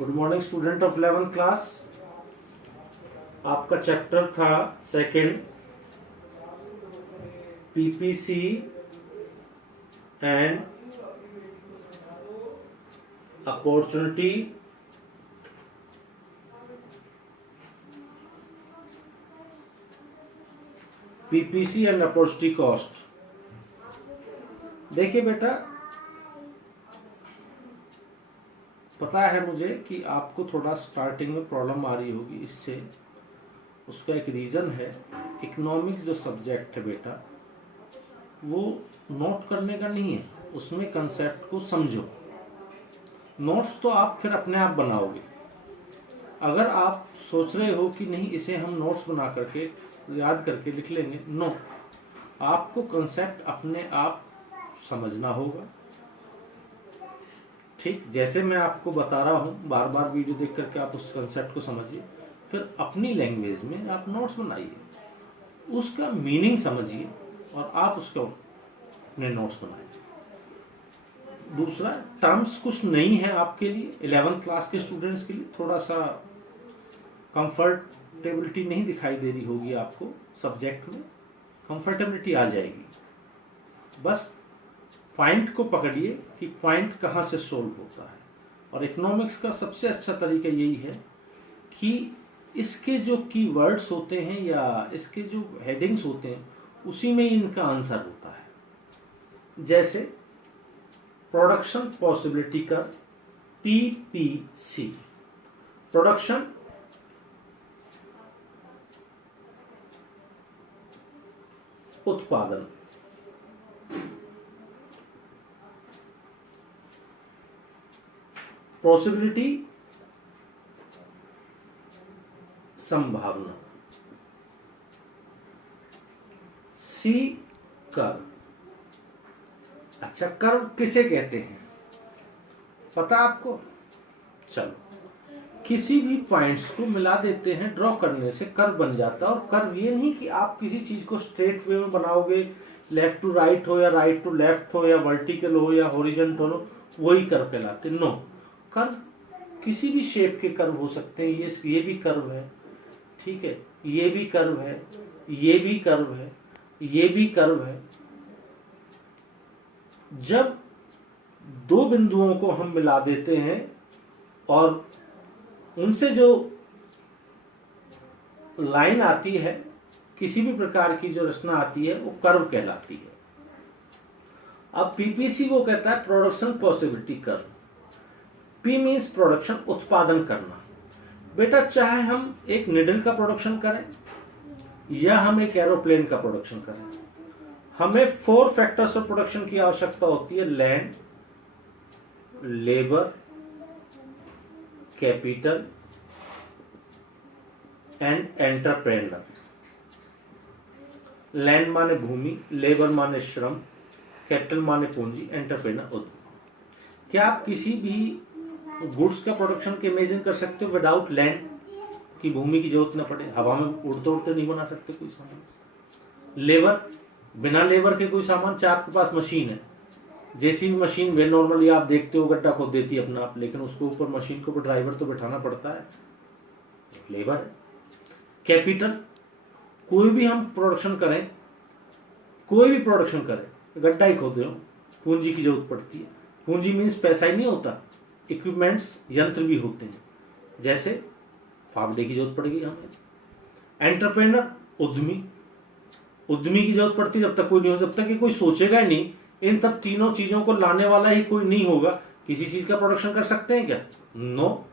Good morning student of 11th class. आपका chapter था second PPC and opportunity PPC and opportunity cost. देखिए बेटा, पता है मुझे कि आपको थोड़ा स्टार्टिंग में प्रॉब्लम आ रही होगी इससे। उसका एक रीज़न है, इकोनॉमिक्स जो सब्जेक्ट है बेटा वो नोट करने का नहीं है, उसमें कंसेप्ट को समझो। नोट्स तो आप फिर अपने आप बनाओगे। अगर आप सोच रहे हो कि नहीं इसे हम नोट्स बना करके याद करके लिख लेंगे, नो, आपको कंसेप्ट अपने आप समझना होगा। ठीक जैसे मैं आपको बता रहा हूँ, बार बार वीडियो देख करके आप उस कंसेप्ट को समझिए, फिर अपनी लैंग्वेज में आप नोट्स बनाइए, उसका मीनिंग समझिए और आप उसका अपने नोट्स बनाइए। दूसरा, टर्म्स कुछ नहीं है आपके लिए, 11th क्लास के स्टूडेंट्स के लिए थोड़ा सा कंफर्टेबिलिटी नहीं दिखाई दे रही होगी आपको सब्जेक्ट में, कंफर्टेबिलिटी आ जाएगी। बस पॉइंट को पकड़िए कि पॉइंट कहाँ से सोल्व होता है। और इकोनॉमिक्स का सबसे अच्छा तरीका यही है कि इसके जो कीवर्ड्स होते हैं या इसके जो हेडिंग्स होते हैं उसी में ही इनका आंसर होता है। जैसे प्रोडक्शन पॉसिबिलिटी का पीपीसी, प्रोडक्शन उत्पादन, पॉसिबिलिटी संभावना, सी कर्व। अच्छा, कर्व किसे कहते हैं पता आपको? चलो, किसी भी पॉइंट्स को मिला देते हैं, ड्रॉ करने से कर्व बन जाता है। और कर्व ये नहीं कि आप किसी चीज को स्ट्रेट वे में बनाओगे, लेफ्ट टू राइट हो या राइट टू लेफ्ट हो या वर्टिकल हो या हॉरिजॉन्टल हो, वही कर्व कहलाते। नो, कर्व किसी भी शेप के कर्व हो सकते हैं। ये भी कर्व है, ठीक है, ये भी कर्व है, ये भी कर्व है, ये भी कर्व है। जब दो बिंदुओं को हम मिला देते हैं और उनसे जो लाइन आती है, किसी भी प्रकार की जो रचना आती है, वो कर्व कहलाती है। अब पीपीसी वो कहता है production possibility curve. P means production, उत्पादन करना। बेटा, चाहे हम एक निडल का प्रोडक्शन करें या हम एक एरोप्लेन का प्रोडक्शन करें, हमें 4 फैक्टर्स ऑफ प्रोडक्शन की आवश्यकता होती है। Land, labour, capital and entrepreneur. Land माने भूमि, लेबर माने श्रम, कैपिटल माने पूंजी, एंटरप्रेन्योर उद्यम। क्या आप किसी भी गुड्स का प्रोडक्शन के इमेजिन कर सकते हो विदाउट लैंड, की भूमि की जरूरत न पड़े? हवा में उड़ते उड़ते नहीं बना सकते कोई सामान। लेबर, बिना लेबर के कोई सामान, चाहे आपके पास मशीन है, जेसीबी मशीन वे नॉर्मली आप देखते हो गड्ढा खोद देती है अपना आप, लेकिन उसके ऊपर मशीन के ऊपर ड्राइवर तो बैठाना पड़ता है, लेबर है। कैपिटल, कोई भी हम प्रोडक्शन करें, कोई भी प्रोडक्शन करें, गड्ढा ही खोदे हो, पूंजी की जरूरत पड़ती है। पूंजी मीन्स पैसा ही नहीं होता, इक्विपमेंट्स, यंत्र भी होते हैं, जैसे फावड़े की जरूरत पड़ेगी हमें। एंटरप्रेन्योर, उद्यमी, उद्यमी की जरूरत पड़ती है जब तक कोई नहीं हो, जब तक कि कोई सोचेगा नहीं, इन सब तीनों चीजों को लाने वाला ही कोई नहीं होगा, किसी चीज का प्रोडक्शन कर सकते हैं क्या? नो।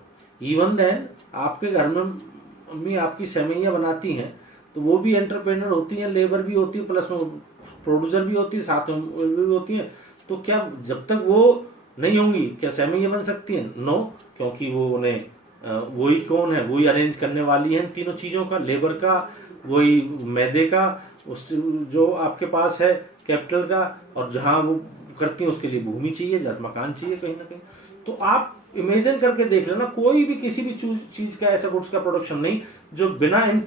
इवन देन आपके घर में मम्मी आपकी सेवइयां बनाती हैं तो वो भी एंटरप्रेन्योर होती हैं, लेबर भी होती है, प्लस प्रोड्यूसर भी होती है, साथ में भी होती है। तो क्या जब तक वो नहीं होंगी क्या सेवइयां बन सकती हैं? नो, क्योंकि वो उन्हें वही कौन है, वही अरेंज करने वाली है तीनों चीजों का, लेबर का, वही मैदे का, उस जो आपके पास है कैपिटल का, और जहां वो करती हैं उसके लिए भूमि चाहिए, जहां मकान चाहिए कहीं ना कहीं। तो आप इमेजिन करके देख लेना, कोई भी किसी भी चीज का ऐसा गुड्स का प्रोडक्शन नहीं जो बिना इन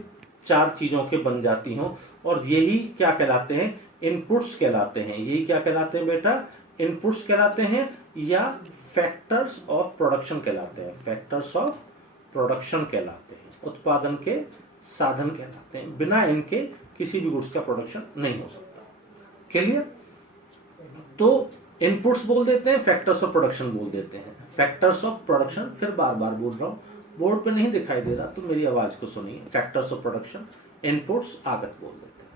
4 चीजों के बन जाती हों। और यही क्या कहलाते हैं? इनपुट्स कहलाते हैं। यही क्या कहलाते हैं बेटा? इनपुट्स कहलाते हैं या फैक्टर्स ऑफ प्रोडक्शन कहलाते हैं, फैक्टर्स ऑफ प्रोडक्शन कहलाते हैं, उत्पादन के साधन कहलाते हैं। बिना इनके किसी भी गुड्स का प्रोडक्शन नहीं हो सकता। क्लियर? तो इनपुट्स बोल देते हैं, फैक्टर्स ऑफ प्रोडक्शन बोल देते हैं। फैक्टर्स ऑफ प्रोडक्शन, फिर बार बार बोल रहा हूं, बोर्ड पे नहीं दिखाई दे रहा तो मेरी आवाज को सुनिए। फैक्टर्स ऑफ प्रोडक्शन, इनपुट्स आगत बोल देते हैं।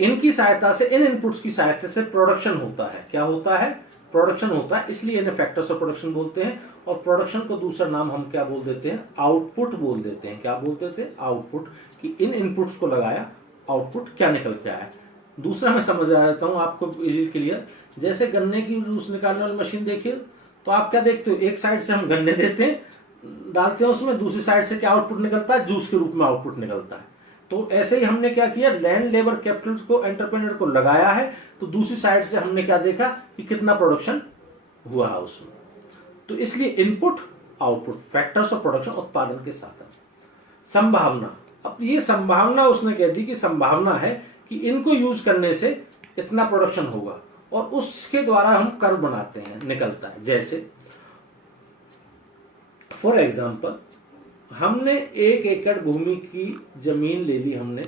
इनकी सहायता से, इन इनपुट्स की सहायता से प्रोडक्शन होता है। क्या होता है? प्रोडक्शन होता है, इसलिए इन्हें फैक्टर्स ऑफ प्रोडक्शन बोलते हैं। और प्रोडक्शन को दूसरा नाम हम क्या बोल देते हैं? आउटपुट बोल देते हैं। क्या बोल देते हैं? आउटपुट। कि इन इनपुट्स को लगाया, आउटपुट क्या निकल के आया। दूसरा मैं समझ आ जाता हूं आपको इजी क्लियर। जैसे गन्ने की जूस निकालने वाली मशीन देखिए, तो आप क्या देखते हो? एक साइड से हम गन्ने देते हैं, डालते हैं उसमें, दूसरी साइड से क्या आउटपुट निकलता है? जूस के रूप में आउटपुट निकलता है। तो ऐसे ही हमने क्या किया? लैंड, लेबर, कैपिटल को, एंटरप्रेन्योर को लगाया है, तो दूसरी साइड से हमने क्या देखा कि कितना प्रोडक्शन हुआ है उसमें। तो इसलिए input, output, factors of production, उत्पादन के साधन। संभावना, अब ये संभावना उसने कह दी कि संभावना है कि इनको यूज करने से इतना प्रोडक्शन होगा, और उसके द्वारा हम कर्व बनाते हैं, निकलता है। जैसे फॉर एग्जाम्पल, हमने 1 एकड़ भूमि की जमीन ले ली हमने,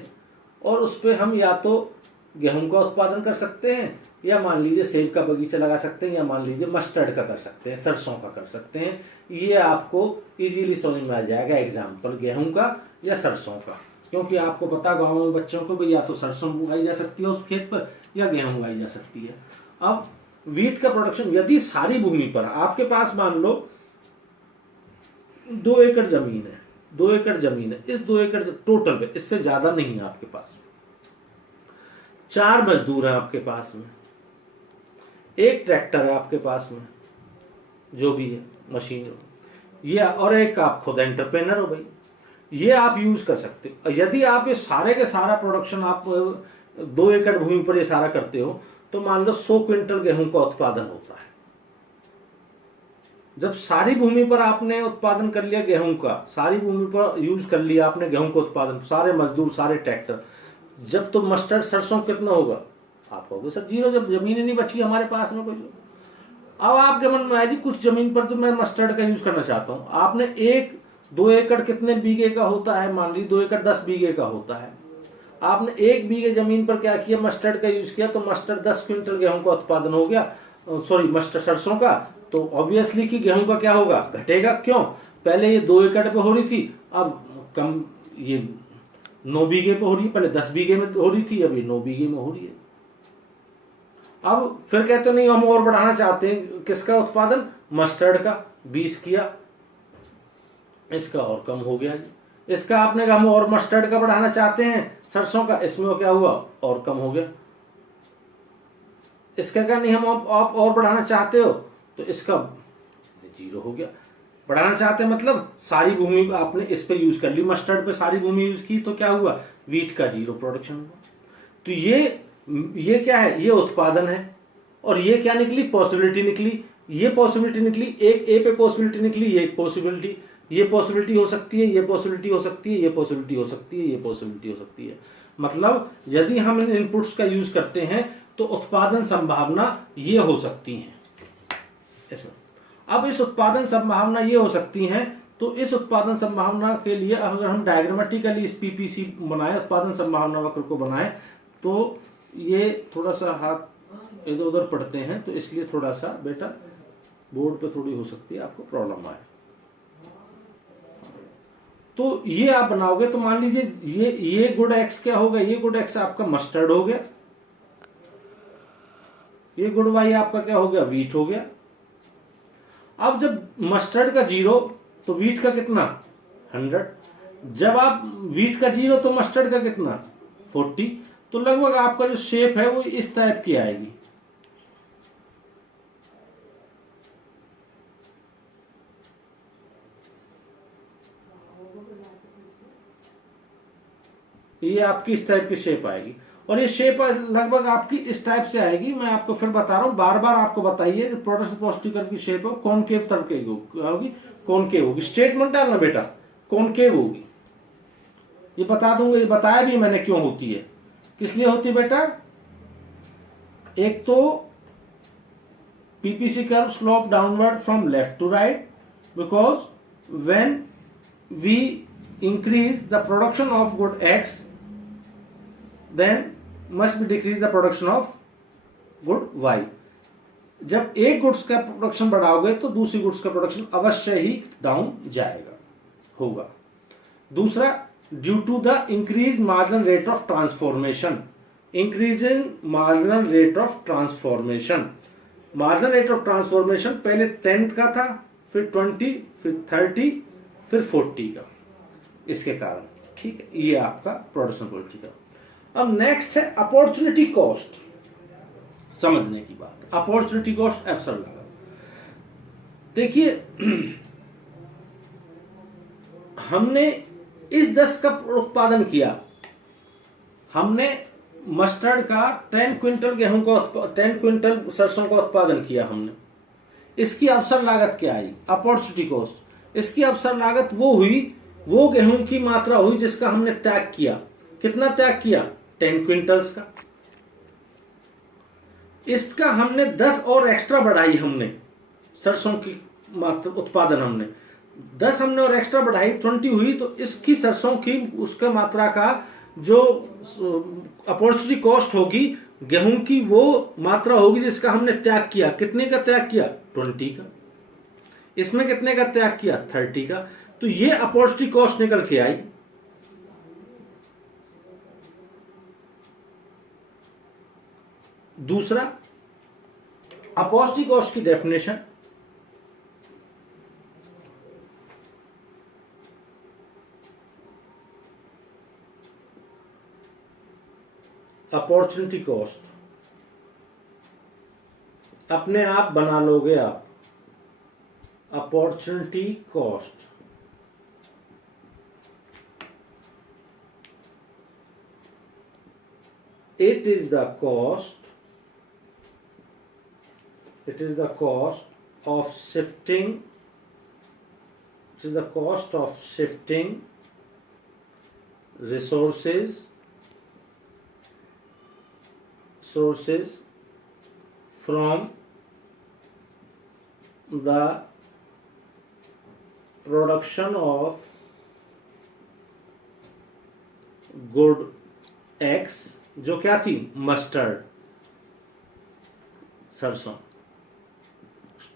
और उस पर हम या तो गेहूं का उत्पादन कर सकते हैं, या मान लीजिए सेब का बगीचा लगा सकते हैं, या मान लीजिए मस्टर्ड का कर सकते हैं, सरसों का कर सकते हैं। ये आपको इजीली समझ में आ जाएगा एग्जाम्पल, गेहूं का या सरसों का। क्योंकि आपको पता, गांव में बच्चों को भी या तो सरसों उगाई जा सकती है उस खेत पर, या गेहूं उगाई जा सकती है। अब वीट का प्रोडक्शन, यदि सारी भूमि पर आपके पास मान लो 2 एकड़ जमीन है, 2 एकड़ जमीन है, इस 2 एकड़ टोटल पे, इससे ज्यादा नहीं है आपके पास, 4 मजदूर है आपके पास में, 1 ट्रैक्टर है आपके पास में, जो भी है मशीन, ये, और एक आप खुद एंटरप्रेनर हो भाई, ये आप यूज कर सकते हो। यदि आप ये सारे के सारा प्रोडक्शन आप 2 एकड़ भूमि पर ये सारा करते हो, तो मान लो 100 क्विंटल गेहूं का उत्पादन होता है। जब सारी भूमि पर आपने उत्पादन कर लिया गेहूं का, सारी भूमि पर यूज कर लिया आपने गेहूं का उत्पादन, सारे मजदूर, सारे ट्रैक्टर, जब तो मस्टर्ड, सरसों कितना होगा? आप कहोगे सर 0, जब जमीन ही नहीं बची हमारे पास में कोई। अब आपके मन में आया जी कुछ जमीन पर तो मैं मस्टर्ड का यूज करना चाहता हूं। आपने 2 एकड़ कितने बीघे का होता है? मान लीजिए 2 एकड़ 10 बीघे का होता है। आपने 1 बीघे जमीन पर क्या किया? मस्टर्ड का यूज किया, तो मस्टर्ड 10 क्विंटल गेहूं का उत्पादन हो गया, सॉरी मस्टर्ड सरसों का। तो ऑब्वियसली कि गेहूं का क्या होगा? घटेगा। क्यों? पहले ये 2 एकड़ पे हो रही थी, अब कम, ये 9 बीघे पे हो रही है, पहले 10 बीघे में हो रही थी, अभी 9 बीघे में हो रही है। अब फिर कहते नहीं हम और बढ़ाना चाहते हैं, किसका उत्पादन? मस्टर्ड का 20 किया, इसका और कम हो गया जी। इसका आपने कहा हम और मस्टर्ड का बढ़ाना चाहते हैं, सरसों का, इसमें क्या हुआ? और कम हो गया। इसका क्या नहीं हम आप और बढ़ाना चाहते हो, तो इसका 0 हो गया। बढ़ाना चाहते हैं मतलब सारी भूमि आपने इस पे यूज कर ली, मस्टर्ड पे सारी भूमि यूज की, तो क्या हुआ? वीट का 0 प्रोडक्शन हुआ। तो ये क्या है? ये उत्पादन है। और ये क्या निकली? पॉसिबिलिटी निकली। ये पॉसिबिलिटी निकली, एक ए पे पॉसिबिलिटी निकली, ये एक पॉसिबिलिटी, ये पॉसिबिलिटी हो सकती है, ये पॉसिबिलिटी हो सकती है, ये पॉसिबिलिटी हो सकती है, ये पॉसिबिलिटी हो सकती है। मतलब यदि हम इन इनपुट्स का यूज करते हैं तो उत्पादन संभावना ये हो सकती है। अब इस उत्पादन संभावना ये हो सकती है, तो इस उत्पादन संभावना के लिए अगर हम डायग्रामेटिकली इस पीपीसी बनाए, उत्पादन संभावना वक्र को बनाए, तो ये थोड़ा सा हाथ इधर उधर पड़ते हैं, तो इसलिए थोड़ा सा बेटा बोर्ड पे थोड़ी हो सकती है आपको प्रॉब्लम आए। तो ये आप बनाओगे, तो मान लीजिए ये गुड एक्स क्या होगा? ये गुड एक्स आपका मस्टर्ड हो गया, ये गुड वाई आपका क्या हो गया? वीट हो गया। अब जब मस्टर्ड का 0 तो वीट का कितना? 100। जब आप वीट का 0 तो मस्टर्ड का कितना? 40। तो लगभग आपका जो शेप है वो इस टाइप की आएगी। ये आपकी इस टाइप की शेप आएगी, और ये शेप लगभग आपकी इस टाइप से आएगी। मैं आपको फिर बता रहा हूं, बार बार आपको बताइए, जो प्रोडक्ट पॉजिटिव कर्व की शेप है कॉनकेव तरफ की होगी, कॉनकेव होगी। स्टेटमेंट डालना बेटा, कॉनकेव होगी। ये बता दूंगा, ये बताया भी मैंने क्यों होती है, किस लिए होती है बेटा। एक तो PPC curve slope downward from left to right because when we increase the production of good X, then must be decrease the production of good Y. जब एक गुड्स का प्रोडक्शन बढ़ाओगे तो दूसरी गुड्स का प्रोडक्शन अवश्य ही डाउन जाएगा होगा. दूसरा, due to the increase marginal rate of transformation. Increasing marginal rate of transformation. Marginal rate of transformation पहले 10 का था, फिर 20, फिर 30, फिर 40 का, इसके कारण. ठीक है, ये आपका प्रोडक्शन क्वालिटी का. अब नेक्स्ट है अपॉर्चुनिटी कॉस्ट. समझने की बात है, अपॉर्चुनिटी कॉस्ट अवसर लागत. देखिए, हमने इस 10 का उत्पादन किया, हमने मस्टर्ड का 10 क्विंटल गेहूं का 10 क्विंटल सरसों का उत्पादन किया हमने. इसकी अवसर लागत क्या आई? Opportunity cost. इसकी अवसर लागत वो हुई, वो गेहूं की मात्रा हुई जिसका हमने त्याग किया. कितना त्याग किया? 10 क्विंटल्स का. इसका हमने 10 और एक्स्ट्रा बढ़ाई. हमने सरसों की मात्रा उत्पादन हमने 10 हमने और एक्स्ट्रा बढ़ाई, 20 हुई. तो इसकी सरसों की उसका मात्रा का जो अपॉर्चुनिटी कॉस्ट होगी गेहूं की, वो मात्रा होगी जिसका हमने त्याग किया. कितने का त्याग किया? 20 का. इसमें कितने का त्याग किया? 30 का. तो ये अपॉर्चुनिटी कॉस्ट निकल के आई. दूसरा, अपॉर्चुनिटी कॉस्ट की डेफिनेशन. अपॉर्चुनिटी कॉस्ट अपने आप बना लोगे आप. Opportunity cost it is the cost of shifting resources from the production of good X, जो क्या थी? मस्टर्ड, सरसों,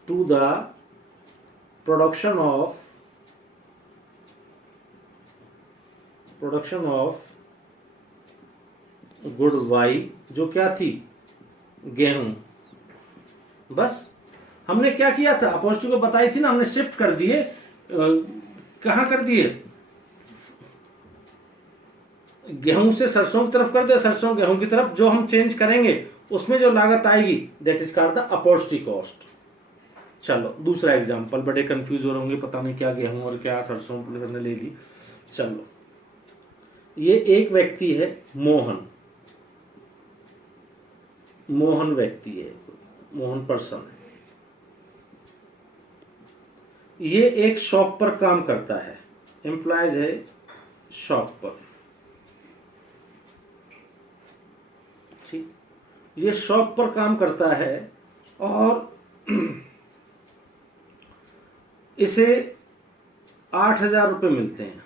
to the production of good Y, जो क्या थी? गेहूं. बस हमने क्या किया था? अपॉर्चुनिटी को बताई थी ना, हमने शिफ्ट कर दिए. कहां कर दिए? गेहूं से सरसों की तरफ कर दो, सरसों गेहूं की तरफ. जो हम चेंज करेंगे उसमें जो लागत आएगी that is called the opportunity cost. चलो दूसरा एग्जांपल. बड़े कंफ्यूज हो रहे होंगे, पता नहीं क्या गेहूं और क्या सरसों ने ले ली. चलो, ये एक व्यक्ति है मोहन व्यक्ति है, मोहन पर्सन है. ये एक शॉप पर काम करता है, एम्प्लॉयज है शॉप पर. ठीक, ये शॉप पर काम करता है और इसे 8,000 रुपये मिलते हैं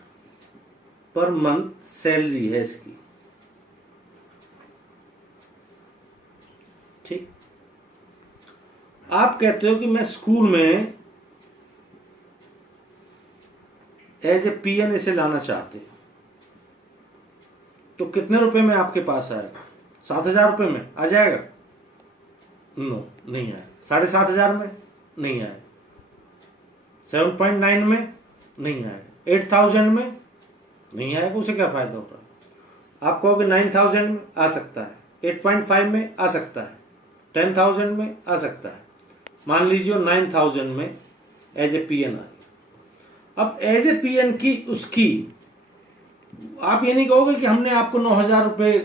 पर मंथ. सैलरी है इसकी. ठीक, आप कहते हो कि मैं स्कूल में एज ए पीएन इसे लाना चाहते हो, तो कितने रुपए में आपके पास आएगा? 7,000 रुपये में आ जाएगा? नो, नहीं आएगा. 7,500 में नहीं आएगा. 7.9 में नहीं आएगा. 8,000 में नहीं आएगा. उसे क्या फायदा होगा? आप कहोगे 9,000 में आ सकता है, 8.5 में आ सकता है, 10,000 में आ सकता है. मान लीजिए 9,000 में एज ए पीएन आ गया. अब एज ए पीएन की उसकी आप ये नहीं कहोगे कि हमने आपको 9,000 रुपये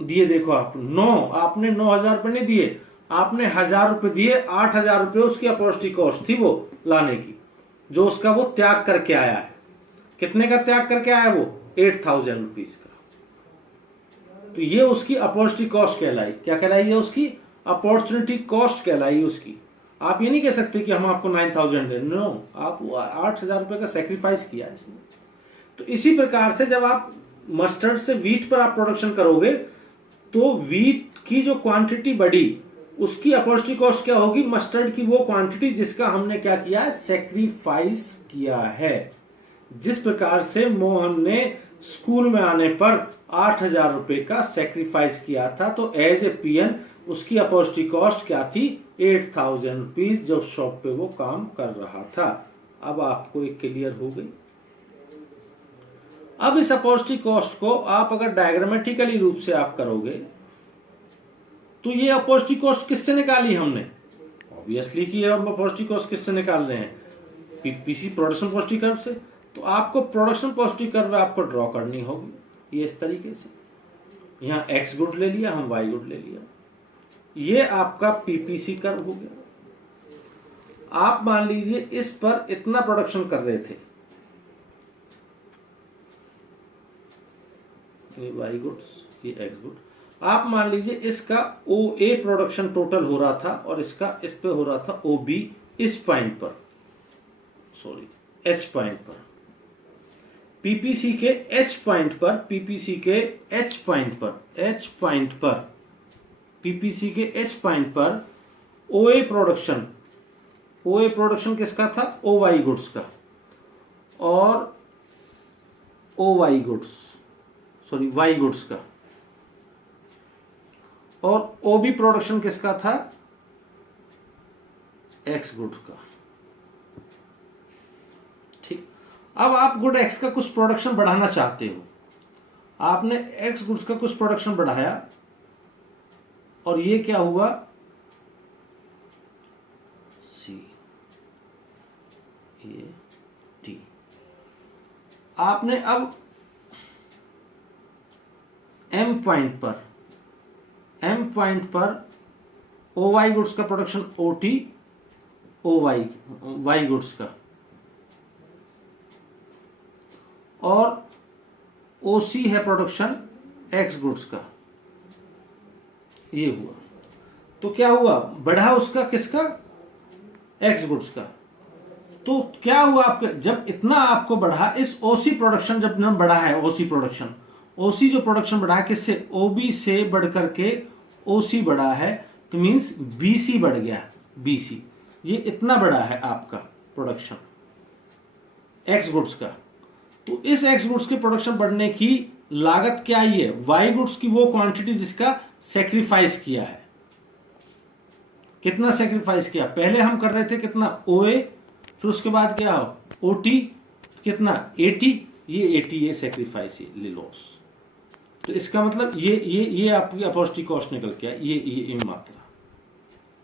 दिए. देखो आपने 9,000 रुपये नहीं दिए, आपने 1,000 रुपये दिए. 8,000 रुपये उसकी अपॉर्चुनिटी कॉस्ट थी वो लाने की, जो उसका वो त्याग करके आया है. कितने का त्याग करके आया वो? 8,000 रुपीज का. तो ये उसकी अपॉर्चुनिटी कॉस्ट कहलाई. क्या कहलाई? है उसकी अपॉर्चुनिटी कॉस्ट कहलाई उसकी. आप ये नहीं कह सकते कि हम आपको 9,000 दे, नो, आप 8,000 रुपए का सेक्रीफाइस किया इसने। तो इसी प्रकार से जब आप मस्टर्ड से व्हीट पर आप प्रोडक्शन करोगे तो व्हीट की जो क्वांटिटी बढ़ी उसकी अपॉर्चुनिटी कॉस्ट क्या होगी, मस्टर्ड की वो क्वांटिटी जिसका हमने क्या किया है, सेक्रीफाइस किया है। जिस प्रकार से मोहन ने स्कूल में आने पर 8,000 रुपए का सेक्रीफाइस किया था, तो एज ए पीएन उसकी अपॉर्चुनिटी कॉस्ट क्या थी, 8,000 रुपीज, जब शॉप पे वो काम कर रहा था। अब आपको एक क्लियर हो गई। अब इस अपॉर्चुनिटी कॉस्ट को आप अगर डायग्रामेटिकली रूप से आप करोगे तो ये अपॉर्चुनिटी कॉस्ट किससे निकाली हमने, ऑब्वियसली कि हम अपॉर्चुनिटी कॉस्ट किससे निकाल रहे हैं, पीपीसी प्रोडक्शन पॉजिटिव कर्व से। तो आपको प्रोडक्शन पॉजिटिव कर्व आपको ड्रॉ करनी होगी ये इस तरीके से। यहाँ एक्स गुड ले लिया, हम वाई गुड ले लिया, ये आपका पीपीसी कर्व हो गया। आप मान लीजिए इस पर इतना प्रोडक्शन कर रहे थे, ये वाई गुड्स, ये एक्स गुड। आप मान लीजिए इसका ओ ए प्रोडक्शन टोटल हो रहा था और इसका इस पे हो रहा था ओ बी, इस पॉइंट पर, सॉरी एच पॉइंट पर, पीपीसी के एच पॉइंट पर, पीपीसी के एच पॉइंट पर, एच पॉइंट पर, पीपीसी के एच पॉइंट पर ओए प्रोडक्शन, ओए प्रोडक्शन किसका था, ओ वाई गुड्स का, और O Y goods, sorry Y goods का, और ओबी प्रोडक्शन किसका था, एक्स गुड्स का। ठीक, अब आप गुड एक्स का कुछ प्रोडक्शन बढ़ाना चाहते हो, आपने एक्स गुड्स का कुछ प्रोडक्शन बढ़ाया और ये क्या हुआ, सी, ये टी। आपने अब एम पॉइंट पर ओ वाई गुड्स का production O T, O Y, Y goods का, और ओ सी है प्रोडक्शन एक्स गुड्स का, ये हुआ। तो क्या हुआ, बढ़ा उसका किसका, एक्स गुड्स का। तो क्या हुआ आपके, जब इतना आपको बढ़ा, इस ओसी प्रोडक्शन जब न बढ़ा है, ओसी प्रोडक्शन, ओसी जो प्रोडक्शन बढ़ा है किससे, ओबी से बढ़कर के ओसी बढ़ा है, तो मींस बीसी बढ़ गया, बीसी, ये इतना बढ़ा है आपका प्रोडक्शन एक्स गुड्स का। तो इस एक्स गुड्स के प्रोडक्शन बढ़ने की लागत क्या आई है, वाई गुड्स की वो क्वांटिटी जिसका सेक्रीफाइस किया है। कितना सेक्रीफाइस किया, पहले हम कर रहे थे कितना, ओए, फिर उसके बाद क्या हो, ओटी, कितना 80, ये 80 ये सेक्रीफाइस ले लॉस। तो इसका मतलब ये आपकी अपॉर्चुनिटी कॉस्ट निकल के आया, ये मात्रा,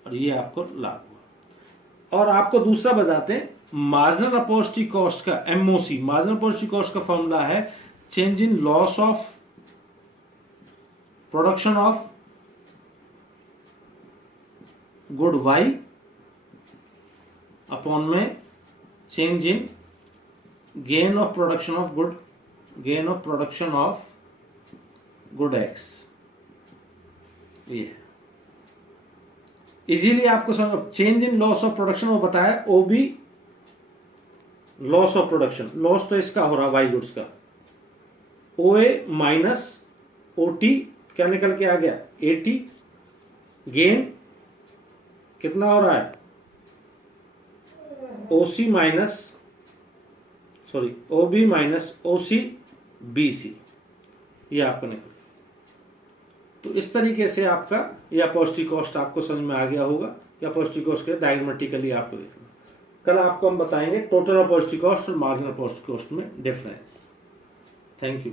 और ये आपको लाभ हुआ। और आपको दूसरा बताते हैं, मार्जिनल अपॉर्चुनिटी कॉस्ट का एमओसी, मार्जिनल अपॉर्चुनिटी कॉस्ट का फॉर्मूला है change in loss of production of good Y upon में change in gain of production of good, gain of production of good X. ये इजीली आपको समझ, change in loss of production वो बताया, OB loss of production, loss तो इसका हो रहा वाई गुड्स का, ओए माइनस ओटी, क्या निकल के आ गया 80, गेन कितना हो रहा है, ओसी माइनस, सॉरी ओबी माइनस ओसी बीसी, ये आपको निकल। तो इस तरीके से आपका यह अपॉर्चुनिटी कॉस्ट आपको समझ में आ गया होगा, या अपॉर्चुनिटी कॉस्ट के डायग्रामेटिकली आपको देखना। कल आपको हम बताएंगे टोटल अपॉर्चुनिटी कॉस्ट और मार्जिनल अपॉर्चुनिटी कॉस्ट में डिफरेंस। Thank you.